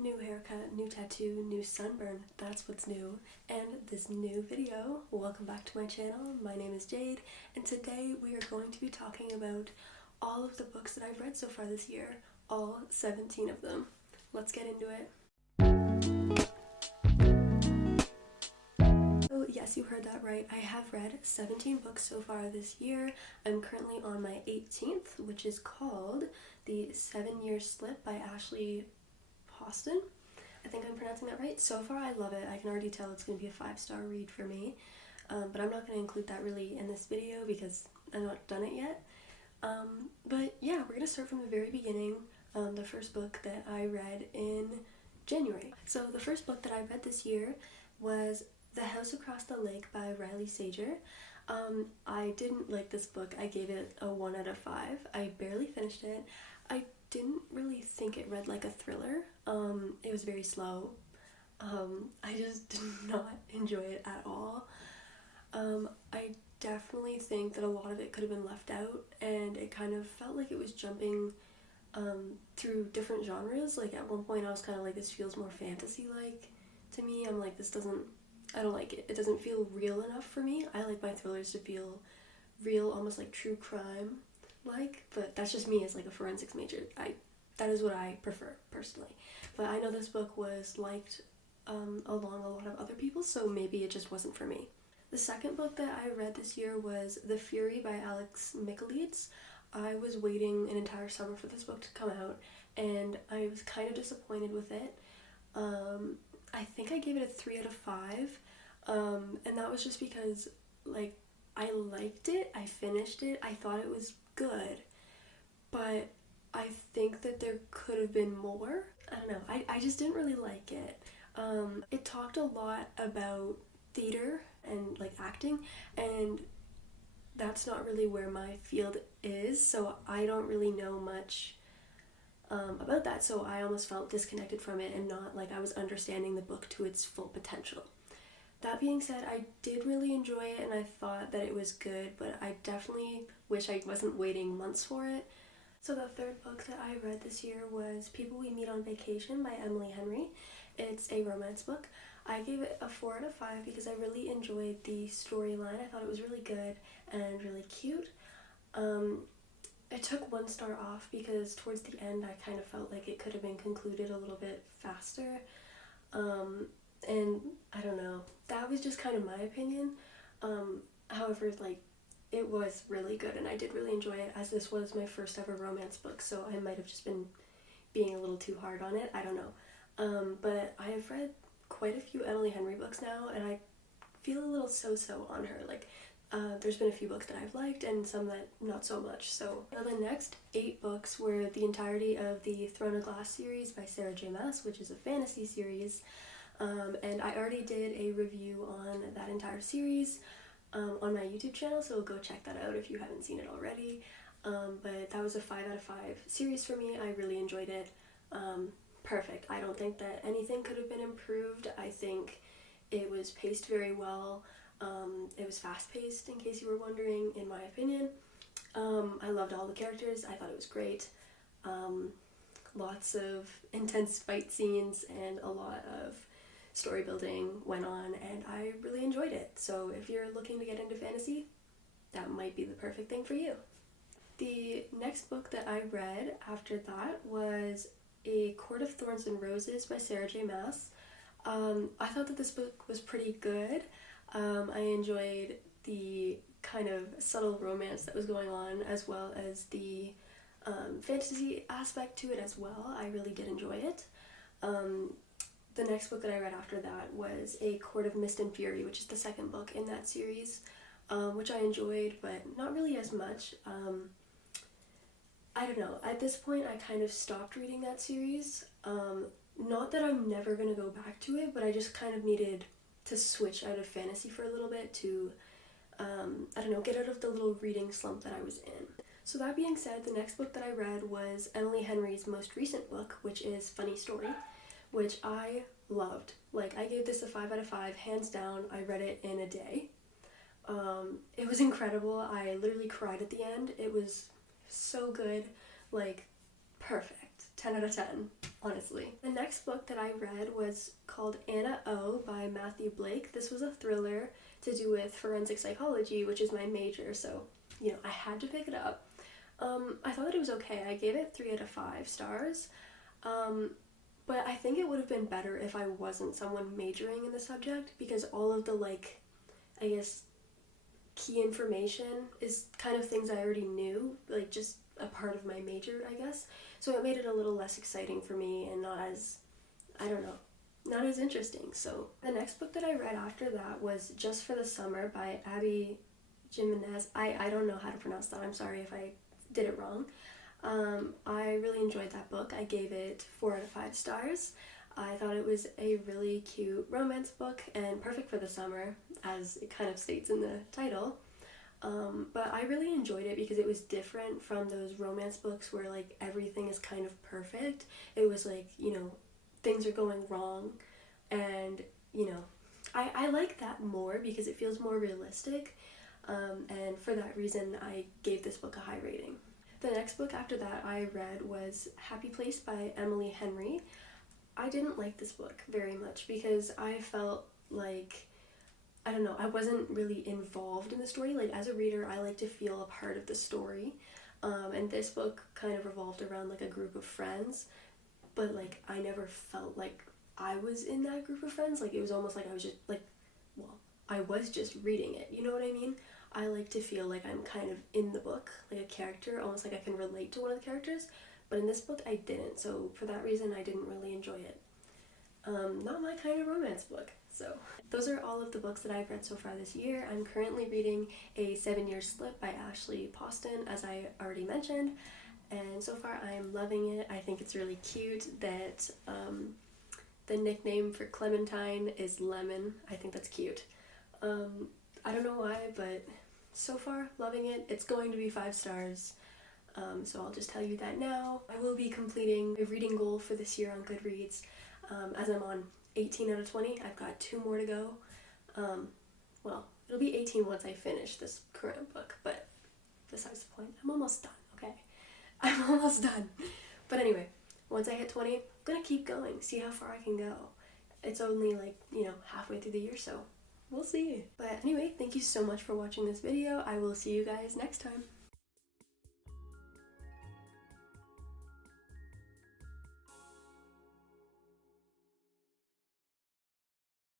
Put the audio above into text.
New haircut, new tattoo, new sunburn, that's what's new. And this new video, welcome back to my channel. My name is Jade, and today we are going to be talking about all of the books that I've read so far this year, all 17 of them. Let's get into it. So yes, you heard that right. I have read 17 books so far this year. I'm currently on my 18th, which is called The 7-Year Slip by Ashley Poston. I think I'm pronouncing that right. So far I love it. I can already tell it's going to be a 5-star read for me, but I'm not going to include that really in this video because I've not done it yet. But yeah, we're going to start from the very beginning. The first book that I read in January. So the first book that I read this year was The House Across the Lake by Riley Sager. I didn't like this book. I gave it a 1 out of 5. I barely finished it. I didn't really think it read like a thriller. It was very slow. I just did not enjoy it at all. I definitely think that a lot of it could have been left out, and it kind of felt like it was jumping through different genres. Like at one point I was kind of like, this feels more fantasy-like to me. I'm like, I don't like it. It doesn't feel real enough for me. I like my thrillers to feel real, almost like true crime like, but that's just me as like a forensics major. That is what I prefer personally. But I know this book was liked along a lot of other people, so maybe it just wasn't for me. The second book that I read this year was The Fury by Alex Michaelides. I was waiting an entire summer for this book to come out, and I was kind of disappointed with it. I think I gave it a 3 out of 5, and that was just because, like, I liked it, I finished it, I thought it was good, but I think that there could have been more. I don't know, I just didn't really like it. It talked a lot about theater and, like, acting, and that's not really where my field is, so I don't really know much about that, so I almost felt disconnected from it and not like I was understanding the book to its full potential. That being said, I did really enjoy it and I thought that it was good, but I definitely wish I wasn't waiting months for it. So the third book that I read this year was People We Meet on Vacation by Emily Henry. It's a romance book. I gave it a 4 out of 5 because I really enjoyed the storyline. I thought it was really good and really cute. It took 1 star off because towards the end I kind of felt like it could have been concluded a little bit faster. And I don't know, that was just kind of my opinion. However, like, it was really good and I did really enjoy it, as this was my first ever romance book, so I might have just been being a little too hard on it, I don't know. But I have read quite a few Emily Henry books now and I feel a little so-so on her. Like, there's been a few books that I've liked and some that not so much. So now the next 8 books were the entirety of the Throne of Glass series by Sarah J Maas, which is a fantasy series. And I already did a review on that entire series on my YouTube channel, so go check that out if you haven't seen it already. But that was a 5 out of 5 series for me. I really enjoyed it. Perfect. I don't think that anything could have been improved. I think it was paced very well. It was fast-paced, in case you were wondering, in my opinion. I loved all the characters. I thought it was great. Lots of intense fight scenes and a lot of story building went on, and I really enjoyed it. So if you're looking to get into fantasy, that might be the perfect thing for you. The next book that I read after that was A Court of Thorns and Roses by Sarah J Maas. I thought that this book was pretty good. I enjoyed the kind of subtle romance that was going on, as well as the fantasy aspect to it as well. I really did enjoy it. The next book that I read after that was A Court of Mist and Fury, which is the second book in that series, which I enjoyed, but not really as much. I don't know, at this point I kind of stopped reading that series. Not that I'm never going to go back to it, but I just kind of needed to switch out of fantasy for a little bit to, I don't know, get out of the little reading slump that I was in. So that being said, the next book that I read was Emily Henry's most recent book, which is Funny Story, which I loved. Like, I gave this a 5 out of 5, hands down. I read it in a day. It was incredible. I literally cried at the end. It was so good, like, perfect. 10 out of 10, honestly. The next book that I read was called Anna O by Matthew Blake. This was a thriller to do with forensic psychology, which is my major, so, you know, I had to pick it up. I thought it was okay. I gave it 3 out of 5 stars. But I think it would have been better if I wasn't someone majoring in the subject, because all of the, like, I guess, key information is kind of things I already knew, like just a part of my major, I guess. So it made it a little less exciting for me and not as, I don't know, not as interesting. So the next book that I read after that was Just for the Summer by Abby Jimenez. I don't know how to pronounce that. I'm sorry if I did it wrong. I really enjoyed that book. I gave it 4 out of 5 stars. I thought it was a really cute romance book and perfect for the summer, as it kind of states in the title. But I really enjoyed it because it was different from those romance books where, like, everything is kind of perfect. It was like, you know, things are going wrong, and, you know, I like that more because it feels more realistic, and for that reason I gave this book a high rating. The next book after that I read was Happy Place by Emily Henry. I didn't like this book very much because I felt like, I don't know, I wasn't really involved in the story. Like, as a reader, I like to feel a part of the story, and this book kind of revolved around, like, a group of friends, but, like, I never felt like I was in that group of friends. Like, it was almost like I was just, like, well, I was just reading it, you know what I mean? I like to feel like I'm kind of in the book, like a character, almost like I can relate to one of the characters, but in this book I didn't, so for that reason I didn't really enjoy it. Not my kind of romance book. So those are all of the books that I've read so far this year. I'm currently reading A 7-Year Slip by Ashley Poston, as I already mentioned, and so far I am loving it. I think it's really cute that the nickname for Clementine is Lemon. I think that's cute. I don't know why, but so far loving it. It's going to be 5 stars. So I'll just tell you that now. I will be completing a reading goal for this year on Goodreads. As I'm on 18 out of 20, I've got 2 more to go. Well, it'll be 18 once I finish this current book, but besides the point, I'm almost done, okay? I'm almost done. But anyway, once I hit 20, I'm gonna keep going, see how far I can go. It's only, like, you know, halfway through the year, so we'll see. But anyway, thank you so much for watching this video. I will see you guys next time.